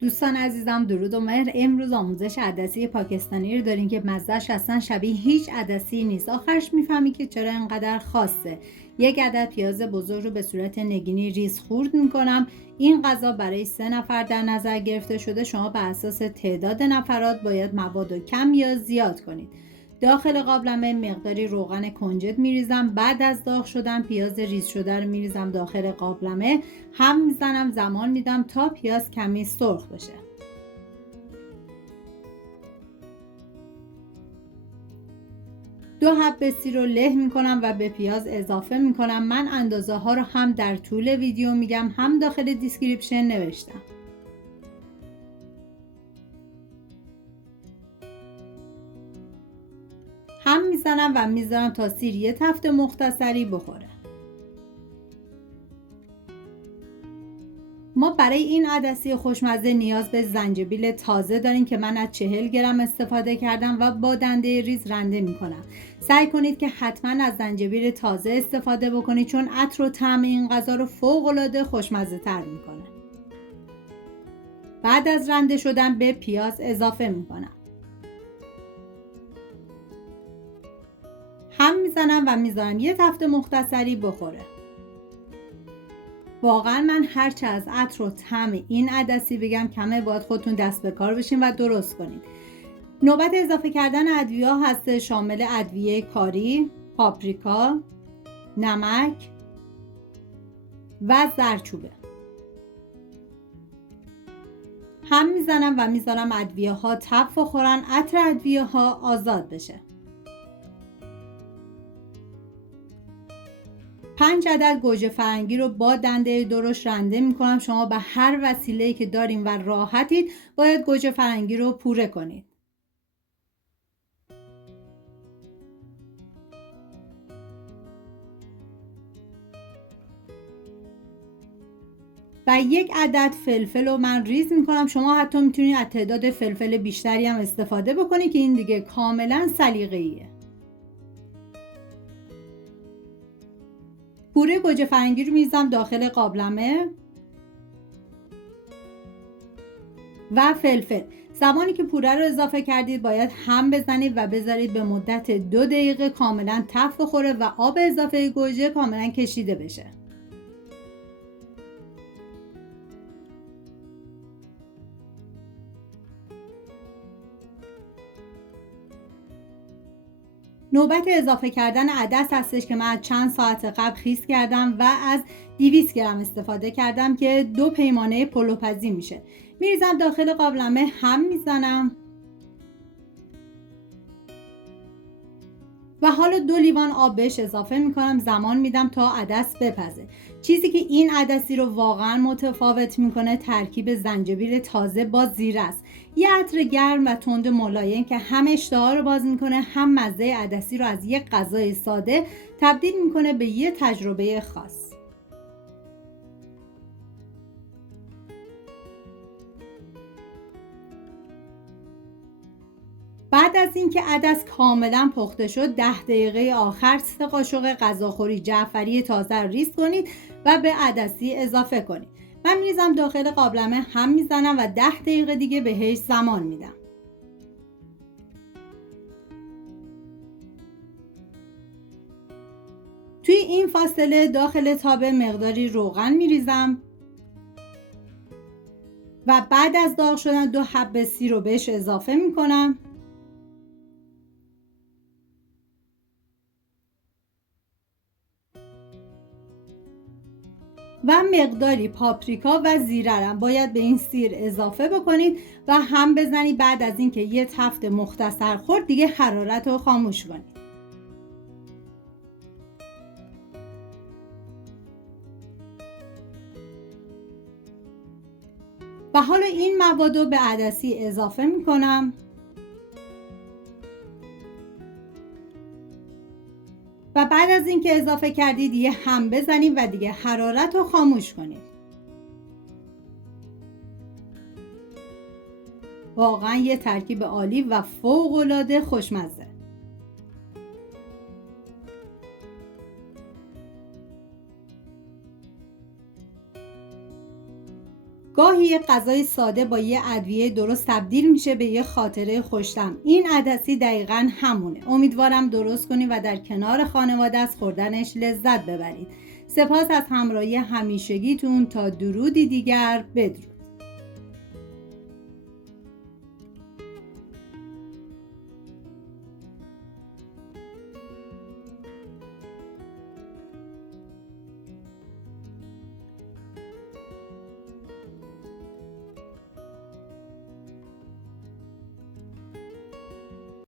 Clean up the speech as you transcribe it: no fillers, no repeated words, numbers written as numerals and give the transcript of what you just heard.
دوستان عزیزم درود و مهر. امروز آموزش عدسی پاکستانی رو داریم که مزهش اصلا شبیه هیچ عدسی نیست. آخرش میفهمی که چرا اینقدر خاصه. یک عدد پیاز بزرگ رو به صورت نگینی ریز خورد میکنم. این غذا برای 3 نفر در نظر گرفته شده. شما بر اساس تعداد نفرات باید مواد رو کم یا زیاد کنید. داخل قابلمه مقداری روغن کنجد میریزم. بعد از داغ شدن پیاز ریز شده رو میریزم داخل قابلمه. هم میزنم، زمان میدم تا پیاز کمی سرخ بشه. دو حب سیر رو له میکنم و به پیاز اضافه میکنم. من اندازه ها رو هم در طول ویدیو میگم هم داخل دیسکریپشن نوشتم. هم میزنم و میذارم تا سیر یه تفت مختصری بخوره. ما برای این عدسی خوشمزه نیاز به زنجبیل تازه داریم که من از 40 گرم استفاده کردم و با دنده ریز رنده میکنم. سعی کنید که حتما از زنجبیل تازه استفاده بکنید چون عطر و طعم این غذا رو فوق العاده خوشمزه تر میکنه. بعد از رنده شدن به پیاز اضافه میکنم. هم میزنم و میذارم یه تفت مختصری بخوره. واقعا من هرچه از عطر و طعم این عدسی بگم کمه، باید خودتون دست به کار بشین و درست کنید. نوبت اضافه کردن ادویه هست، شامل ادویه کاری، پاپریکا، نمک و زردچوبه. هم میزنم و میذارم ادویه ها تف بخورن، عطر ادویه ها آزاد بشه. 5 عدد گوجه فرنگی رو با دنده درشت رنده میکنم. شما به هر وسیله‌ای که دارین و راحتید باید گوجه فرنگی رو پوره کنید. و 1 عدد فلفل رو من ریز میکنم. شما حتی میتونید از تعداد فلفل بیشتری هم استفاده بکنید که این دیگه کاملا سلیقه‌ایه. پوره گوجه فرنگی رو میریزم داخل قابلمه و فلفل. زمانی که پوره رو اضافه کردید باید هم بزنید و بذارید به مدت 2 دقیقه کاملا تف بخوره و آب اضافه گوجه کاملا کشیده بشه. نوبت اضافه کردن عدس هستش که من چند ساعت قبل خیس کردم و از 200 گرم استفاده کردم که 2 پیمانه پلوپزی میشه. میریزم داخل قابلمه، هم میزنم و حالا 2 لیوان آب بهش اضافه میکنم. زمان میدم تا عدس بپزه. چیزی که این عدسی رو واقعا متفاوت میکنه ترکیب زنجبیل تازه با زیره است. یه عطر گرم و تند ملایم که هم اشتها رو باز میکنه هم مزه عدسی رو از یک غذای ساده تبدیل میکنه به یه تجربه خاص. بعد از اینکه عدس کاملا پخته شد 10 دقیقه آخر 3 قاشق غذاخوری جعفری تازه رو ریز کنید و به عدسی اضافه کنید. من میریزم داخل قابلمه، هم میزنم و 10 دقیقه دیگه بهش زمان میدم. توی این فاصله داخل تابه مقداری روغن میریزم و بعد از داغ شدن 2 حب سیر رو بهش اضافه میکنم و مقداری پاپریکا و زیره را باید به این سیر اضافه بکنید و هم بزنید. بعد از اینکه یه تفت مختصر خورد دیگه حرارت رو خاموش کنید. و حالا این مواد رو به عدسی اضافه میکنم و بعد از اینکه اضافه کردید یه هم بزنید و دیگه حرارت رو خاموش کنید. واقعا یه ترکیب عالی و فوق العاده خوشمزه. گاهی یه غذای ساده با یه ادویه درست تبدیل میشه به یه خاطره خوش‌طعم. این عدسی دقیقاً همونه. امیدوارم درست کنی و در کنار خانواده از خوردنش لذت ببرید. سپاس از همراهی همیشگیتون. تا درودی دیگر، بدرود.